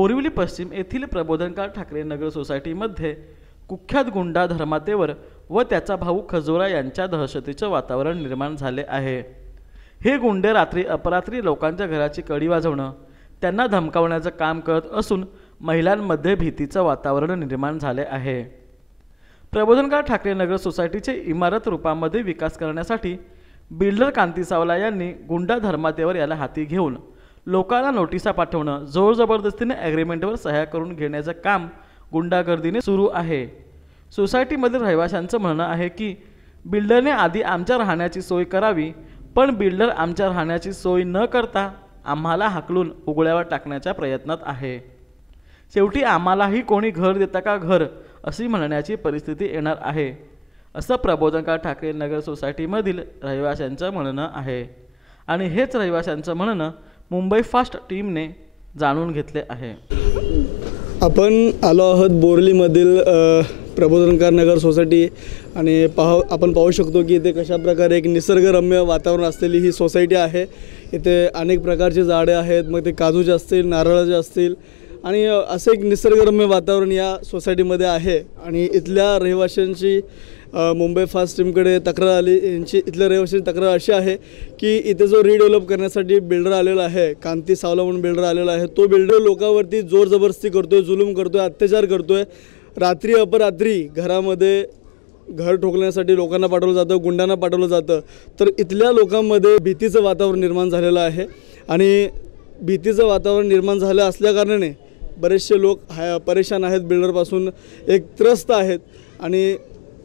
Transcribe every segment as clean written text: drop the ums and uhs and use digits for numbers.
बोरिवली पश्चिम येथील प्रबोधनकार ठाकरे नगर सोसायटीमध्ये कुख्यात गुंडा धर्मातेवर व त्याचा भाऊ खजोरा यांच्या दहशतीचे वातावरण निर्माण झाले आहे। हे गुंडे रात्री अपरात्री लोकांच्या घराची कडी वाजवणं, त्यांना धमकावण्याचं काम करत असून महिलांमध्ये भीतीचं वातावरण निर्माण झाले आहे। प्रबोधनकार ठाकरे नगर सोसायटीचे इमारत रूपामध्ये विकास करण्यासाठी बिल्डर कांती सावला यांनी गुंडा धर्मातेवर याला हाती घेऊन लोकांना नोटिसा पाठवणं, जोर जबरदस्तीने ॲग्रीमेंटवर सह्या करून घेण्याचं काम गुंडागर्दीने सुरू आहे। सोसायटीमधील रहिवाशांचं म्हणणं आहे की बिल्डरने आधी आमच्या राहण्याची सोय करावी, पण बिल्डर आमच्या राहण्याची सोय न करता आम्हाला हाकलून उघड्यावर टाकण्याच्या प्रयत्नात आहे। शेवटी आम्हालाही कोणी घर देता का घर अशी म्हणण्याची परिस्थिती येणार आहे, असं प्रबोधनकार ठाकरे नगर सोसायटीमधील रहिवाशांचं म्हणणं आहे। आणि हेच रहिवाशांचं म्हणणं मुंबई फास्ट टीमने जाणून घेतले आहे। आपण आलो आहोत बोरिवलीमधील प्रबोधनकार नगर सोसायटी आणि आपण पाहू शकतो की इथे कशा प्रकारे एक निसर्गरम्य वातावरण असलेली ही सोसायटी आहे। इथे अनेक प्रकारचे झाडे आहेत, मग ते काजूचे असतील, नारळाचे असतील आणि असं एक निसर्गरम्य वातावरण या सोसायटीमध्ये आहे। आणि इथल्या रहिवाशांची मुंबई फास्ट टीमकडे तक्रार आली। इथल्या रहिवाशांची तक्रार अशी आहे की इथे जो रिडेव्हलप करण्यासाठी बिल्डर आलेला आहे, कांती सावला म्हणून बिल्डर आलेला आहे, तो बिल्डर लोकांवरती जोर जबरदस्ती करतोय, जुलूम करतोय, अत्याचार करतोय। रात्री अपरात्री घरामध्ये घर ठोकण्यासाठी लोकांना पाठवलं जातं, गुंडांना पाठवलं जातं। तर इथल्या लोकांमध्ये भीतीचं वातावरण निर्माण झालेलं आहे आणि भीतीचं वातावरण निर्माण झालं असल्याकारणाने बरेचसे लोक परेशान आहेत, बिल्डरपासून एक त्रस्त आहेत। आणि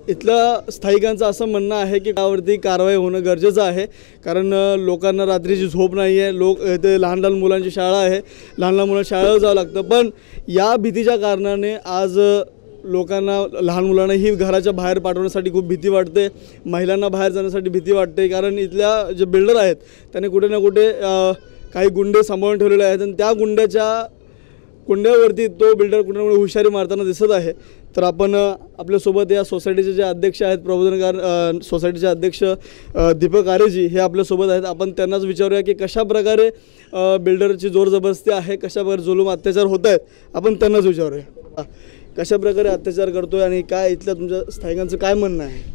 इथल्या स्थायिकांचं असं म्हणणं आहे की त्यावरती कारवाई होणं गरजेचं आहे, कारण लोकांना रात्रीची झोप नाही आहे। इथे लहान लहान मुलांची शाळा आहे, लहान लहान मुलांना शाळेला जावं लागतं, पण या भीतीच्या कारणाने आज लोकांना, लहान मुलांना ही घराच्या बाहेर पाठवण्यासाठी खूप भीती वाटते, महिलांना बाहेर जाण्यासाठी भीती वाटते, कारण इथल्या जे बिल्डर आहेत त्यांनी कुठे ना कुठे काही गुंडे सांभाळून ठेवलेले आहेत आणि त्या गुंड्यावरती तो बिल्डर कुठे ना कुठे हुशारी मारताना दिसत आहे। तर आपण आपल्यासोबत या सोसायटीचे जे अध्यक्ष आहेत, प्रबोधनकार सोसायटीचे अध्यक्ष दीपक आरेजी हे आपल्यासोबत आहेत। आपण त्यांनाच विचारूया की कशा प्रकारे बिल्डरची जोर जबरदस्ती आहे, कशा प्रकारे जुलूम अत्याचार होत आहेत, आपण त्यांनाच विचारूया कशा प्रकारे अत्याचार करतोय आणि काय इथल्या तुमच्या स्थायिकांचं काय म्हणणं आहे।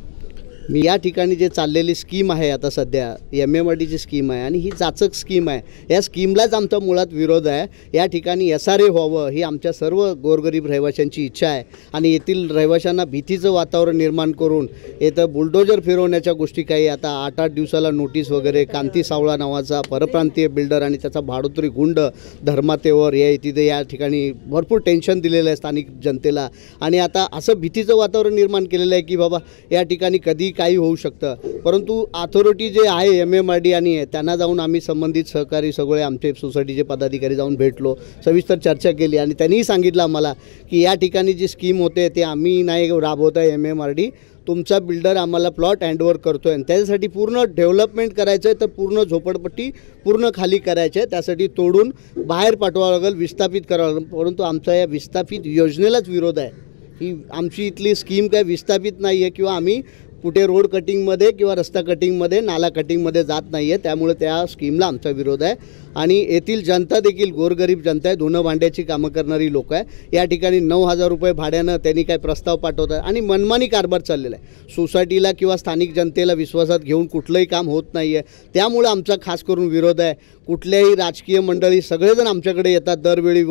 मी या ठिकाणी जे चाललेली स्कीम आहे आता सध्या MMRDची स्कीम आहे आणि ही जाचक स्कीम आहे, या स्कीमलाच आमचा मुळात विरोध आहे। या ठिकाणी SRA व्हावं ही आमच्या सर्व गोरगरीब रहिवाशांची इच्छा आहे आणि येथील रहिवाशांना भीतीचं वातावरण निर्माण करून इथं बुलडोजर फिरवण्याच्या गोष्टी काही आता 8-8 दिवसाला नोटीस वगैरे, कांती सावळा नावाचा परप्रांतीय बिल्डर आणि त्याचा भाडोत्री गुंड धर्मातेवर या तिथे या ठिकाणी भरपूर टेन्शन दिलेलं आहे स्थानिक जनतेला। आणि आता असं भीतीचं वातावरण निर्माण केलेलं आहे की बाबा या ठिकाणी कधी काही होऊ शकतं, परंतु अथॉरिटी जे आहे MMRD आणि त्यांना जाऊन आम्ही संबंधित सहकारी सगळे आमचे सोसायटीचे पदाधिकारी जाऊन भेटलो, सविस्तर चर्चा केली आणि त्यांनीही सांगितलं आम्हाला की या ठिकाणी जी स्कीम होते ते आम्ही नाही राबवत आहे, MMRD तुमचा बिल्डर आम्हाला प्लॉट हँडओव्हर करतो आहे आणि त्याच्यासाठी पूर्ण डेव्हलपमेंट करायचं आहे, तर पूर्ण झोपडपट्टी पूर्ण खाली करायची आहे, त्यासाठी तोडून बाहेर पाठवावं लागेल, विस्थापित करावं लागेल। परंतु आमचा या विस्थापित योजनेलाच विरोध आहे। ही आमची इथली स्कीम काय विस्थापित नाही आहे किंवा आम्ही कुठे रोड कटिंगमध्ये किंवा रस्ता कटिंगमध्ये, नाला कटिंगमध्ये जात नाही आहे, त्यामुळे त्या स्कीमला आमचा विरोध आहे। आणि येथील जनता देखील गोरगरीब जनता आहे, धुणं भांड्याची कामं करणारी लोक आहे। या ठिकाणी 9,000 रुपये भाड्यानं त्यांनी काय प्रस्ताव पाठवतात आणि मनमानी कारभार चाललेला आहे। सोसायटीला किंवा स्थानिक जनतेला विश्वासात घेऊन कुठलंही काम होत नाही आहे, त्यामुळे आमचा खास करून विरोध आहे। कुठल्याही राजकीय मंडळी सगळेजण आमच्याकडे येतात दरवेळी,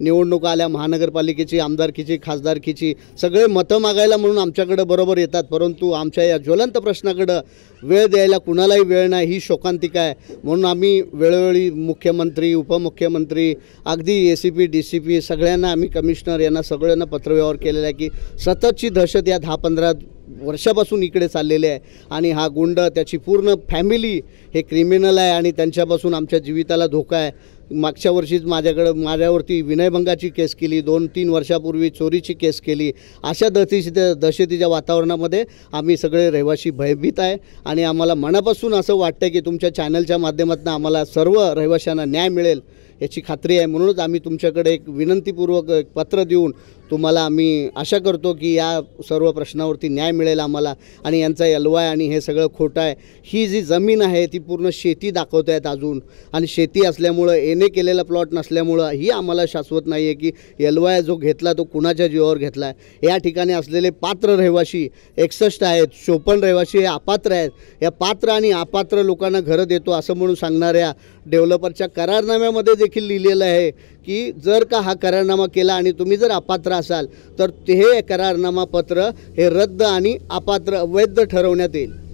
निवडणुका आल्या महानगरपालिकेची, आमदारकीची, खासदारकीची, सगळे मतं मागायला म्हणून आमच्याकडे बरोबर येतात, परंतु आमच्या या ज्वलंत प्रश्नाकडं वेळ द्यायला कुणालाही वेळ नाही, ही शोकांतिका आहे। म्हणून आम्ही वेळोवेळी मुख्यमंत्री, उपमुख्यमंत्री, अगदी ACP DCP सगळ्यांना, आम्ही कमिशनर यांना सगळ्यांना पत्रव्यवहार केलेला आहे की सततची दहशत या 10-15 वर्षापासून इकडे चाललेले आहे आणि हा गुंड, त्याची पूर्ण फॅमिली हे क्रिमिनल आहे आणि त्यांच्यापासून आमच्या जीविताला धोका आहे। मागच्या वर्षीच माझ्यावरती विनयभंगाची केस केली, 2-3 वर्षापूर्वी चोरीची केस केली। अशा दहशतीच्या वातावरणामध्ये आम्ही सगळे रहिवासी भयभीत आहे आणि आम्हाला मनापासून असं वाटतं की तुमच्या चॅनलच्या माध्यमातून आम्हाला सर्व रहिवाशांना न्याय मिळेल याची खात्री आहे। म्हणूनच आम्ही तुमच्याकडे एक विनंतीपूर्वक पत्र देऊन तुम्हाला आम्ही आशा करतो की या सर्व प्रश्नावरती न्याय मिळेल आम्हाला आणि यांचा LOI आणि हे सगळं खोटं आहे. ही जी जमीन आहे ती पूर्ण शेती दाखवत आहेत अजून आणि शेती असल्यामुळं येणे केलेला प्लॉट नसल्यामुळं ही आम्हाला शाश्वत नाही आहे की LOI जो घेतला तो कुणाच्या जीवावर घेतला आहे. या ठिकाणी असलेले पात्र रहिवासी 61 आहेत, 54 रहिवासी हे अपात्र आहेत. या पात्र आणि अपात्र लोकांना घरं देतो असं म्हणून सांगणाऱ्या डेव्हलपरच्या करारनाम्यामध्ये देखील लिहिलेलं आहे की जर का हा करारनामा केला आणि तुम्ही जर अपात्र असाल तर हे करारनामा पत्र हे रद्द आणि अपात्र अवैध ठरवण्यात येईल.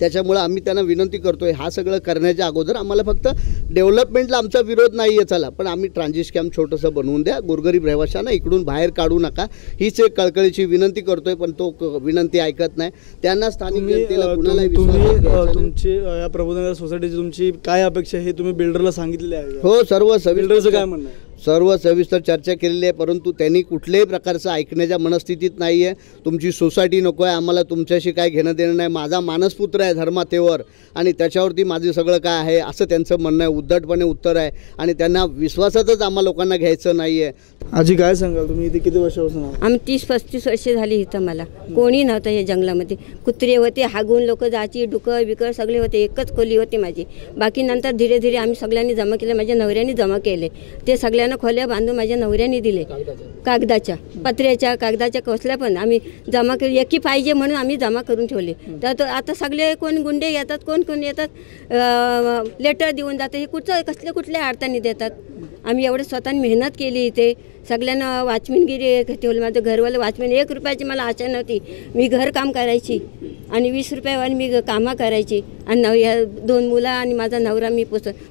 त्याच्यामुळं आम्ही त्यांना विनंती करतोय हा सगळं करण्याच्या अगोदर आम्हाला फक्त डेव्हलपमेंटला आमचा विरोध नाही आहे चला, पण आम्ही ट्रान्झिट कॅम्प छोटंसं बनवून द्या, गोरगरीब रहिवाशांना इकडून बाहेर काढू नका हीच एक कळकळीची विनंती करतोय. पण तो विनंती ऐकत नाही. त्यांना स्थानिक जनतेला कुणालाही विश्वासात घ्यायचा नाही. तुमची या प्रबोधनकार सोसायटीची तुमची काय अपेक्षा आहे हे तुम्ही बिल्डरला सांगितलेले आहे? हो, सर्व बिल्डरचं काय म्हणणं आहे? सर्व सविस्तर चर्चा केलेली आहे, परंतु त्यांनी कुठल्याही प्रकारचं ऐकण्याच्या मनस्थितीत नाही आहे. तुमची सोसायटी नको आहे, आम्हाला तुमच्याशी काय घेणं देणं नाही, माझा मानसपुत्र आहे धर्मातेवर आणि त्याच्यावरती माझं सगळं काय आहे असं त्यांचं म्हणणं आहे. उद्धटपणे उत्तर आहे आणि त्यांना विश्वासातच आम्हा लोकांना घ्यायचं नाही आहे. आजी काय सांगाल तुम्ही इथे किती वर्षापासून आहात? आम्ही 30-35 वर्षे झाली इथं. मला कोणी नव्हतं या जंगलामध्ये. कुत्रे होते, हागून लोक जायची, डुकर बिकर सगळे होते. एकच खोली होती माझी. बाकी नंतर धीरे धीरे आम्ही सगळ्यांनी जमा केलं. माझ्या नवऱ्याने जमा केले. ते सगळ्यांना खोल्या बांधून माझ्या नवऱ्याने दिले. कागदाच्या पत्र्याच्या कागदाच्या कसल्या पण आम्ही जमा केली. एकी पाहिजे म्हणून आम्ही जमा करून ठेवले. तर आता सगळे कोण गुंडे येतात, कोण येतात, लेटर देऊन जातात. हे कुठल्या अर्थाने देतात. आम्ही एवढं स्वतःने मेहनत केली इथे. सगळ्यांना वॉचमॅनगिरी ठेवलं. माझं घरवालं वॉचमॅन 1 रुपयाची मला आशा नव्हती. मी घरकाम करायची आणि 20 रुपयावर मी कामं करायची आणि या 2 मुलं आणि माझा नवरा मी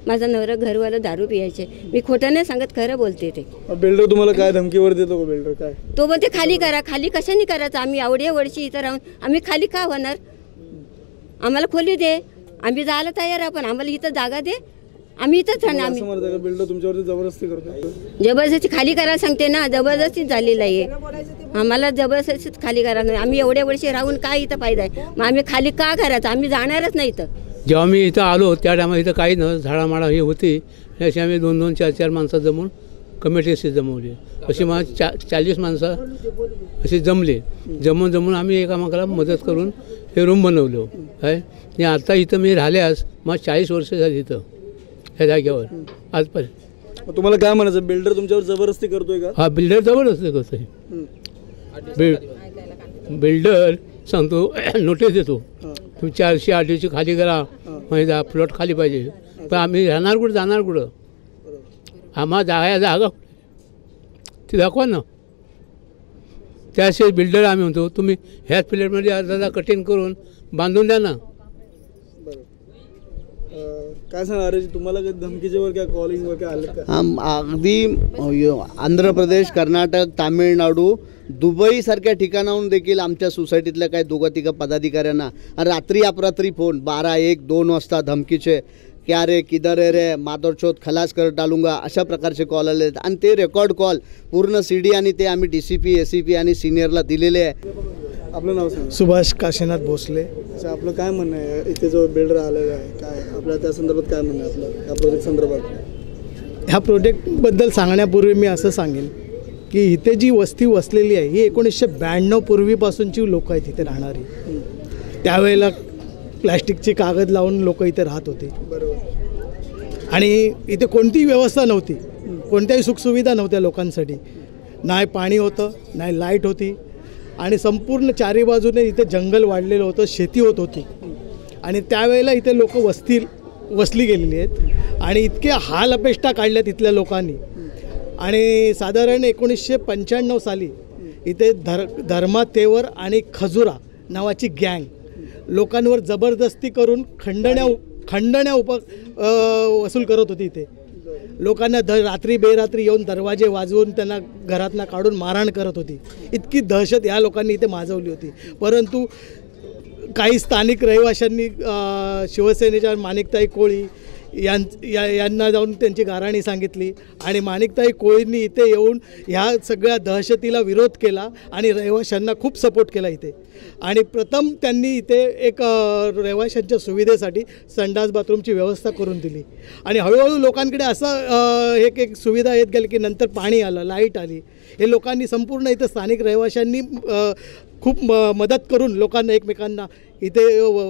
माझा नवरा घरवाला दारू पियायचे. मी खोटं नाही सांगत, खरं बोलते. ते बिल्डर तुम्हाला काय धमकीवर देतो का? बिल्डर काय तो म्हणते खाली करा. खाली कशाने करायचं? आम्ही एवढ्या वर्षी इथं राहून आम्ही खाली का होणार? आम्हाला खोली दे, आम्ही जायला तयार आहे, पण आम्हाला इथं जागा दे, आम्ही इथंच राहणार. आम्ही बिल्डर तुमच्यावरती जबरदस्ती करतो? जबरदस्ती खाली करायला सांगते ना, जबरदस्तीच झालेलं आहे. आम्हाला जबरदस्तीच खाली करायला नाही. आम्ही एवढ्या वर्षी राहून काय इथं फायदा आहे? मग आम्ही खाली का करायचं? आम्ही जाणारच नाही इथं. जेव्हा मी इथं आलो त्या टायमा इथं काही न झाडामाडा ही होती. अशी आम्ही 2-2, 4-4 माणसं जमून कमिटी अशी जमवली. अशी मला 40 माणसं अशी जमून आम्ही एकामेकाला मदत करून हे रूम बनवलो आहे. आणि आता इथं मी राहिल्यास मग 40 वर्ष झाली इथं ह्या जागेवर आजपर्यंत. तुम्हाला काय म्हणायचं? बिल्डर तुमच्यावर जबरदस्ती करतोय का? हा, बिल्डर जबरदस्ती करतोय. बिल्डर सांगतो नोटीस देतो, तुम्ही 408ची खाली करा, म्हणजे प्लॉट खाली पाहिजे. पण आम्ही राहणार कुठं, जाणार कुठं? आम्हाला जागा ती दाखवा ना. त्याशिवाय बिल्डर आम्ही म्हणतो तुम्ही ह्याच प्लेटमध्ये अर्धा कटिंग करून बांधून द्या ना. काय सांगा अरे, तुम्हाला काही धमकीचे वर काय कॉलिंग वर काय आलं का? अगदी आंध्र प्रदेश, कर्नाटक, तामिळनाडू, दुबईसारख्या ठिकाणाहून देखील आमच्या सोसायटीतल्या काही 2-3 पदाधिकाऱ्यांना रात्री अपरात्री फोन 12, 1, 2 वाजता धमकीचे, क्या रे, किधर है रे, माधोरचोत खलास कर डालूंगा, अशा प्रकारचे कॉल आले. आणि ते रेकॉर्ड कॉल पूर्ण CD आणि ते आम्ही DCP, ACP आणि सिनियरला दिलेले आहे. आपलं नाव सांगा. सुभाष काशीनाथ भोसले. अच्छा, आपलं काय म्हणणं आहे? इथे जो बिल्डर आलेला आहे काय आपल्या त्या संदर्भात काय म्हणणं आहे आपलं या प्रोजेक्ट संदर्भात? ह्या प्रोजेक्टबद्दल सांगण्यापूर्वी मी असं सांगेन की इथे जी वस्ती वसलेली आहे ही 1992 पूर्वीपासूनची लोक आहेत इथे राहणारी. त्यावेळेला प्लॅस्टिकची कागद लावून लोक इथे राहत होते. बरोबर. आणि इथे कोणतीही व्यवस्था नव्हती, कोणत्याही सुखसुविधा नव्हत्या लोकांसाठी. नाही पाणी होतं, नाही लाईट होती आणि संपूर्ण चारी बाजूने इथे जंगल वाढलेलं होतं, शेती होत होती. आणि त्यावेळेला इथे लोक वसली गेलेली आहेत आणि इतके हाल अपेष्टा काढल्या तिथल्या लोकांनी. आणि साधारण 1995 साली इथे धर्मातेवर आणि खजुरा नावाची गँग लोकांवर जबरदस्ती करून खंडण्या वसूल करत होती. इथे लोकांना रात्री बेरात्री येऊन दरवाजे वाजवून त्यांना घरातनं काढून मारहाण करत होती. इतकी दहशत या लोकांनी इथे माजवली होती. परंतु काही स्थानिक रहिवाशांनी शिवसेनेच्या माणिकताई कोळी यांना जाऊन त्यांची गाऱ्हाणी सांगितली आणि माणिकताई कोळींनी इथे येऊन ह्या सगळ्या दहशतीला विरोध केला आणि रहिवाशांना खूप सपोर्ट केला इथे. आणि प्रथम त्यांनी इथे एक रहिवाशांच्या सुविधेसाठी संडास बाथरूमची व्यवस्था करून दिली. आणि हळूहळू लोकांकडे असं एक सुविधा येत गेली की नंतर पाणी आलं, लाईट आली. हे लोकांनी संपूर्ण इथं स्थानिक रहिवाशांनी खूप मदत करून लोकांना एकमेकांना इथे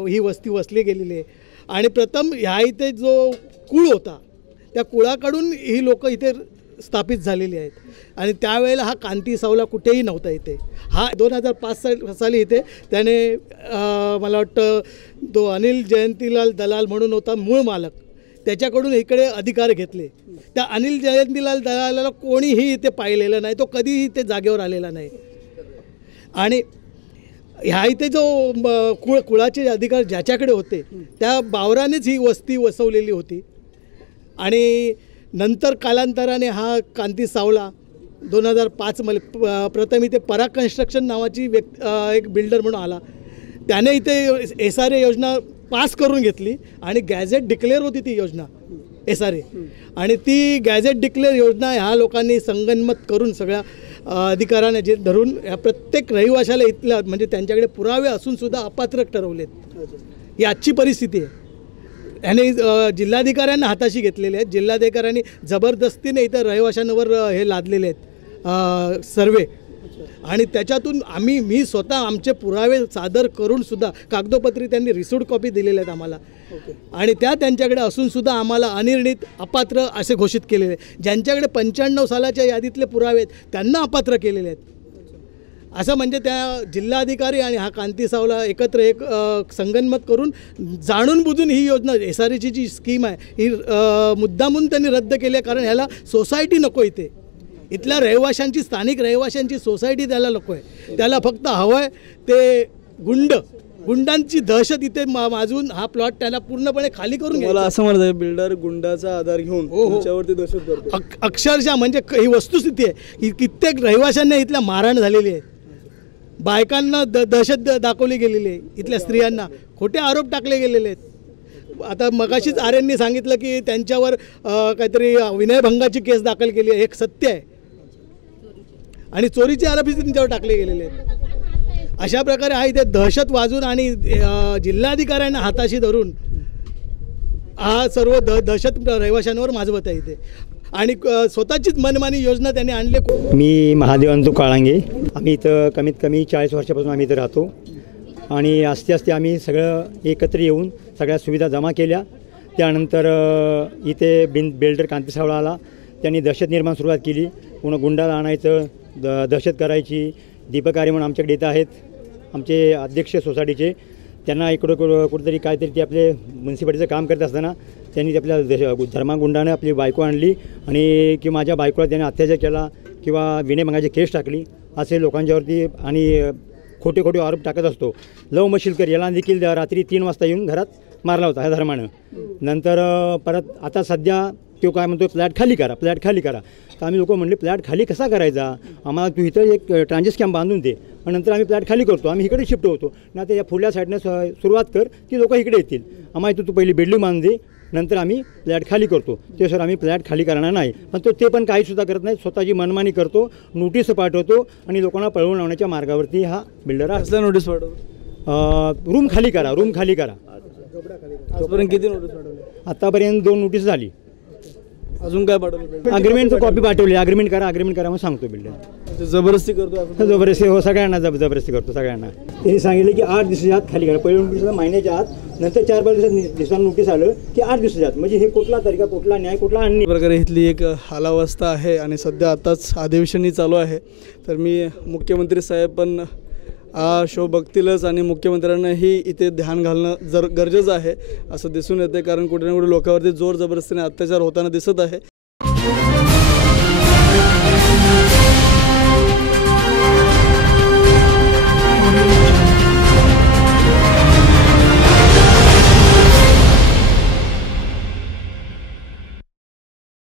ही वस्ती वसली गेलेली आहे. आणि प्रथम ह्या इथे जो कुळ होता त्या कुळाकडून ही लोक इथे स्थापित झालेली आहेत. आणि त्यावेळेला हा कांती सावला कुठेही नव्हता इथे. हा 2005 साली इथे त्याने मला वाटतं तो अनिल जयंतीलाल दलाल म्हणून होता मूळ मालक, त्याच्याकडून इकडे अधिकार घेतले. त्या अनिल जयंतीलाल दलालाला कोणीही इथे पाहिलेलं नाही, तो कधीही इथे जागेवर आलेला नाही. आणि ह्या इथे जो कुळाचे अधिकार ज्याच्याकडे होते त्या बावरानेच ही वस्ती वसवलेली होती. आणि नंतर कालांतराने हा कांती सावला 2005 मध्ये प्रथम इथे पराग कन्स्ट्रक्शन नावाची एक बिल्डर म्हणून आला. त्याने इथे SRA योजना पास करून घेतली आणि गॅझेट डिक्लेअर होती ती योजना SRA. आणि ती गॅझेट डिक्लेअर योजना ह्या लोकांनी संगनमत करून सगळ्या अधिकाऱ्याने जे धरून ह्या प्रत्येक रहिवाशाला इथल्या म्हणजे त्यांच्याकडे पुरावे असूनसुद्धा अपात्र ठरवलेत. ही आजची परिस्थिती आहे. ह्याने जिल्हाधिकाऱ्यांना हाताशी घेतलेले आहेत. जिल्हाधिकाऱ्यांनी जबरदस्तीने इथं रहिवाशांवर हे लादलेले आहेत सर्वे. आणि त्याच्यातून मी स्वतः आमचे पुरावे सादर करूनसुद्धा कागदोपत्री त्यांनी रिसिव्ड कॉपी दिलेल्या आहेत आम्हाला. आणि त्या त्यांच्याकडे असूनसुद्धा आम्हाला अनिर्णित अपात्र असे घोषित केलेले आहेत. ज्यांच्याकडे 95 सालाच्या यादीतले पुरावे आहेत त्यांना अपात्र केलेले आहेत. असं म्हणजे त्या जिल्हाधिकारी आणि हा कांती सावला एकत्र एक संगनमत करून जाणून बुजून ही योजना SRAची जी स्कीम आहे ही मुद्दामून त्यांनी रद्द केली आहे. कारण ह्याला सोसायटी नको इथे. इथल्या रहिवाशांची स्थानिक रहिवाशांची सोसायटी त्याला नको आहे. त्याला फक्त हवं आहे ते गुंडांची दहशत इथे माजून हा प्लॉट त्याला पूर्णपणे खाली करून घ्यायचा. मला असं म्हणत आहे बिल्डर गुंडाचा आधार घेऊन तुमच्यावरती दहशत करतो. अक्षरशः म्हणजे ही वस्तुस्थिती आहे की कित्येक रहिवाशांना इथल्या मारहाण झालेली आहे. बायकांना दहशत दाखवली गेलेली आहे. इथल्या स्त्रियांना खोटे आरोप टाकले गेलेले आहेत. आता मगाशीच आर्यांनी सांगितलं की त्यांच्यावर काहीतरी विनयभंगाची केस दाखल केली आहे. एक सत्य आहे. आणि चोरीचे आरोपी त्यांच्यावर टाकले गेलेले आहेत. अशा प्रकारे हा इथे दहशत वाजून आणि जिल्हाधिकाऱ्यांना हाताशी धरून हा सर्व दहशत रहिवाशांवर माजवत आहे इथे. आणि स्वतःचीच मनमानी योजना त्यांनी आणले. मी महादेव अंतू काळांगे. आम्ही इथं कमीत कमी 40 वर्षापासून आम्ही इथं राहतो. आणि आस्ते आम्ही सगळं एकत्र येऊन सगळ्या सुविधा जमा केल्या. त्यानंतर इथे बिल्डर कांती सावळा आला. त्यांनी दहशत निर्माण सुरुवात केली. पुन्हा गुंडाला आणायचं, दहशत करायची. दीपक आर्य म्हणून आमच्याकडे येत आहेत आमचे अध्यक्ष सोसायटीचे. त्यांना इकडं कुठेतरी काहीतरी ते आपले म्युन्सिपाल्टीचं काम करत असताना त्यांनी आपल्या धर्मागुंडाने आपली बायको आणली आणि की माझ्या बायकोला त्याने अत्याचार केला किंवा विनयभंगाची केस टाकली असे लोकांच्यावरती आणि खोटे आरोप टाकत असतो. लव मशिलकर याला देखील रात्री 3 वाजता येऊन घरात मारला होता ह्या धर्मानं. नंतर परत आता सध्या तो काय म्हणतो फ्लॅट खाली करा. तर आम्ही लोक म्हणले फ्लॅट खाली कसा करायचा, आम्हाला तू इथं एक ट्रान्झिट कॅम्प बांधून दे आणि नंतर आम्ही फ्लॅट खाली करतो, आम्ही इकडे शिफ्ट होतो ना. तर या पुढल्या साईडनं सुरुवात कर की लोक इकडे येतील. आम्हाला तू पहिली बेडरूम बांधून दे नंतर आम्ही फ्लॅट खाली करतो. ते सर आम्ही फ्लॅट खाली करणार नाही. पण ते पण काहीसुद्धा करत नाही. स्वतःची मनमानी करतो, नोटीस पाठवतो आणि लोकांना पळवून लावण्याच्या मार्गावरती हा बिल्डर आहे. नोटीस पाठवतो रूम खाली करा. आजपर्यंत किती नोटीस पाठवले? आतापर्यंत 2 नोटीस झाली. अजून काय पाठवलं? अग्रीमेंटचं कॉपी पाठवली. अग्रीमेंट करा म्हणून सांगतो बिल्डर. जबरदस्ती करतो. जबरदस्ती हो सगळ्यांना जबरदस्ती करतो सगळ्यांना. त्यांनी सांगितलं की 8 दिवसाच्या आत खाली करा. पहिल्या नोटीसला महिन्याच्या आत, नंतर 4-5 दिवसांना नोटीस आलं की 8 दिवसाच्या आत. म्हणजे हे कुठला तरीका, कुठला न्याय, कुठला अन्याय प्रकारे इथली एक हालावस्था आहे. आणि सध्या आताच अधिवेशनही चालू आहे. तर मी मुख्यमंत्री साहेब पण हा शो बघतीलच आणि मुख्यमंत्र्यांनाही इथे ध्यान घालणं गरजेचं आहे असं दिसून येते. कारण कुठे ना कुठे लोकांवरती जोर जबरदस्तीने अत्याचार होताना दिसत आहे.